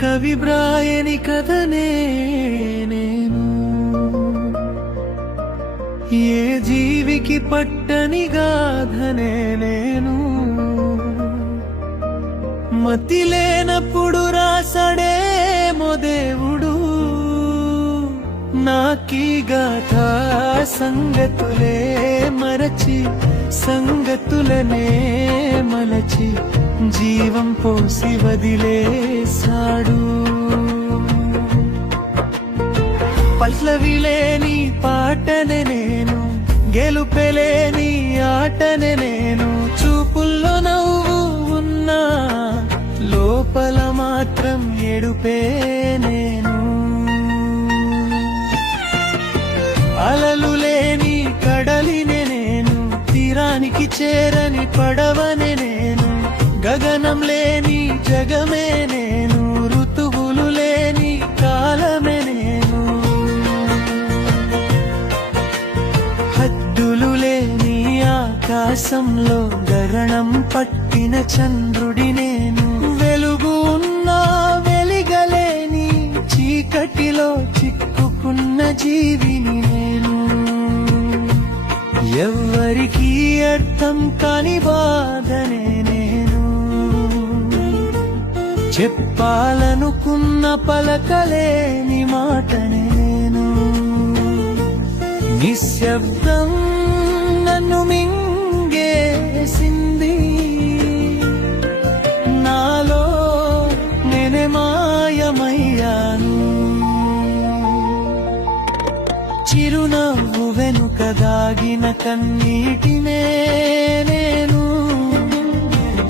కవి బ్రాయని కథనే నేను, ఏ జీవికి పట్టని గాథనే నేను. మతి లేనప్పుడు రాసడేమో దేవుడు, నాకీ గాథ సంగతులే మరచి సంగతులనే మలచి జీవం పోసి వదిలేశాడు. పల్లవిలేని పాటనే నేను, గెలుపెలేని ఆటనే నేను. చూపుల్లో నవ్వు ఉన్నా లోపల మాత్రం ఎడుపే నేను. అలలు లేని కడలినే నేను, తీరానికి చేరని పడవనే నేను. గగనం లేని జగమే నేను, ఋతువులు లేని కాలమే నేను. హద్దులు లేని ఆకాశంలో గగనం పట్టిన చంద్రుడి నేను. వెలుగు ఉన్నా వెలిగలేని చీకటిలో చిక్కుకున్న జీవిని నేను. ఎవ్వరికీ అర్థం కాని బాధనే నేను, చెప్పాలనుకున్న పలకలేని మాటనే నేను. నిశ్శబ్దం నన్ను మింగేసింది, నాలో నేనే మాయమయ్యాను. చిరునవ్వు వెనుక దాగిన కన్నీటినే నేను,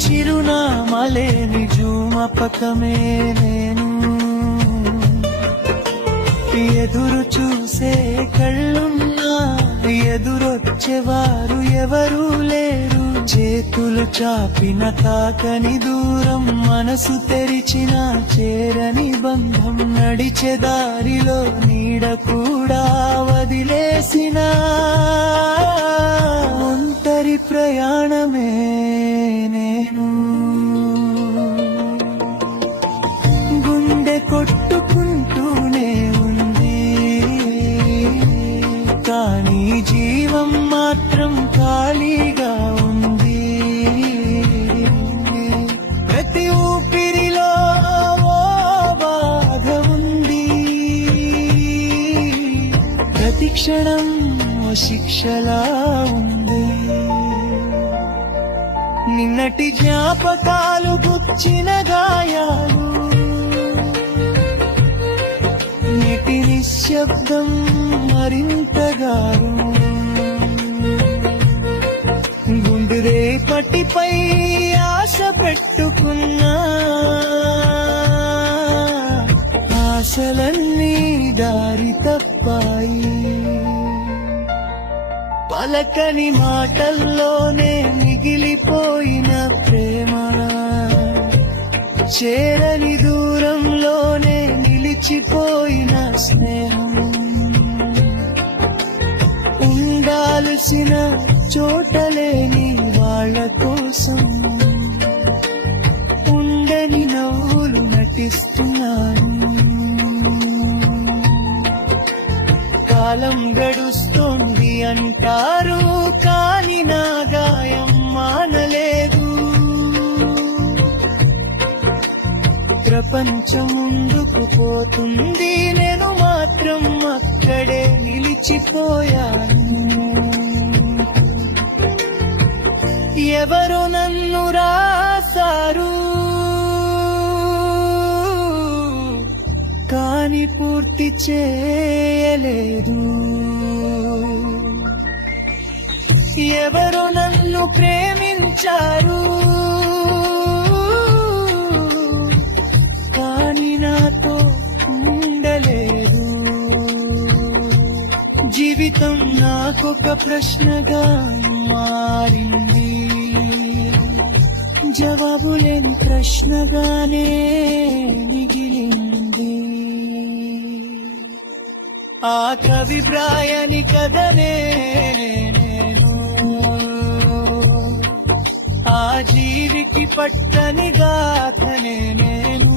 చిరునామలేని జూమపకమే నేను. ఎదురు చూసే కళ్ళున్నా ఎదురొచ్చేవారు ఎవరూ లేరు. చేతులు చాపిన తాకని దూరం, మనసు తెరిచిన చేరని బంధం. నడిచే దారిలో నీడ కూడా వదిలేసిన ఒంటరి ప్రయాణమే నేను. గుండె కొట్టుకుంటూనే ఉంది, కానీ జీవం మాత్రం ఖాళీగా ఉంది. ప్రతి ఊపిరిలో ఓ బాధ ఉంది, ప్రతి క్షణం ఓ శిక్షలా ఉంది. నిన్నటి జ్ఞాపకాలు గుచ్చిన గాయాలు, నేటి నిశ్శబ్దం మరింతగారు. గుండె రేపటిపై ఆశ పెట్టుకున్నా, ఆశలన్నీ దారి తప్పాయి. పలకని మాటల్లోనే మిగిలిపోయిన ప్రేమ, చేరని దూరంలోనే నిలిచిపోయిన స్నేహం. ఉండాల్సిన చోటలేని వాళ్ళ కోసం ఉండని నవ్వులు నటిస్తున్నాను. కాలం గడుస్తోంది అంటారు, కానీ నా గాయం మానలేదు. ప్రపంచం ముందుకు పోతుంది, నేను మాత్రం అక్కడే నిలిచిపోయాను. ఎవరు నన్ను రాసారు, కానీ పూర్తి చేయలేదు. ఎవరు నన్ను ప్రేమించారు, కానీ నాతో ఉండలేదు. జీవితం నాకొక ప్రశ్నగా మారింది, జవాబు లేని ప్రశ్నగానే మిగిలింది. ఆ కవి బ్రాయని కథనే నేను, ఆ జీవికి పట్టని గాథనే నేను.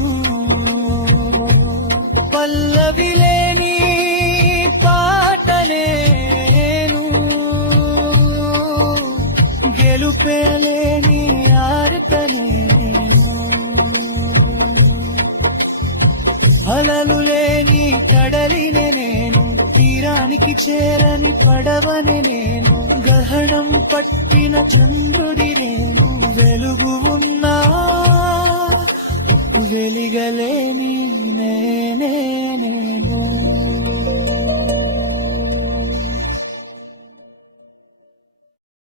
పల్లవి లేని పాటనే నేను, గెలుపేలేని ఆర్తనే నేను, అలలు లేని కడలినే నేను, తీరానికి చేరని పడవనే నేను, గ్రహణం పట్టిన చంద్రుడి నేను, వెలుగు ఉన్నా వెలిగలేని నేనే.